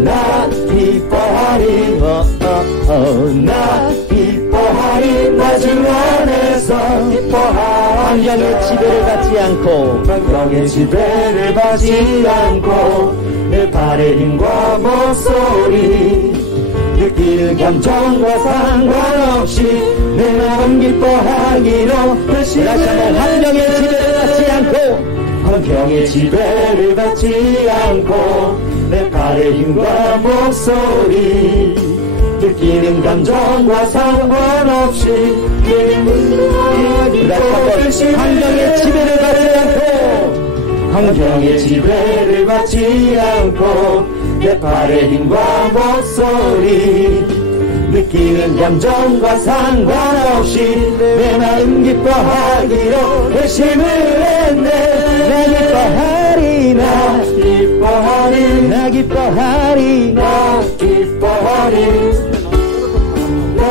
나 기뻐하리 나 기뻐하리 나 주 안에서 기뻐하리 환경의 지배를 받지 않고 환경의 지배를 받지 않고 내 발의 힘과 목소리 느끼는 감정과 상관없이 내 마음 기뻐하기로 결심해 환경의 지배를 받지 않고 환경의 지배를 받지 않고 내 발의 힘과 목소리 느끼는 감정과 상관없이 내 마음 기뻐하기로 환경의 지배를 받지 않고 환경의 지배를 받지 않고 내 발의 힘과 목소리 느끼는 감정과 상관없이 내 마음 기뻐하기로 결심을 했네 나 기뻐하리 나 기뻐하리 나 기뻐하리 나 기뻐하리 나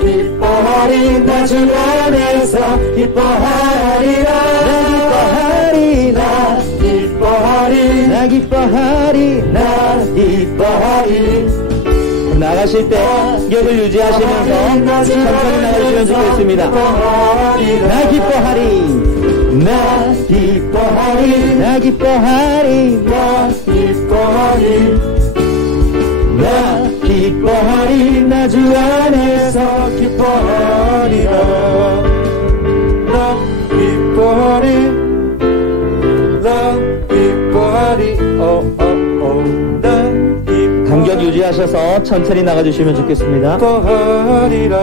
기뻐하리 나 주 안에서 기뻐하리라 나 기뻐하리 나 기뻐하리 나 기뻐하리 나 기뻐하리 나가실 때 간격을 유지하시면서 천천히 나가주시면 좋겠습니다. 나 기뻐하리 나 기뻐하리 나 기뻐하리 나 기뻐하리 나 기뻐하리 나 주 안에서 기뻐하리라 나 기뻐하리 나 기뻐하리 나 간격 유지하셔서 천천히 나가주시면 좋겠습니다. 기뻐하리라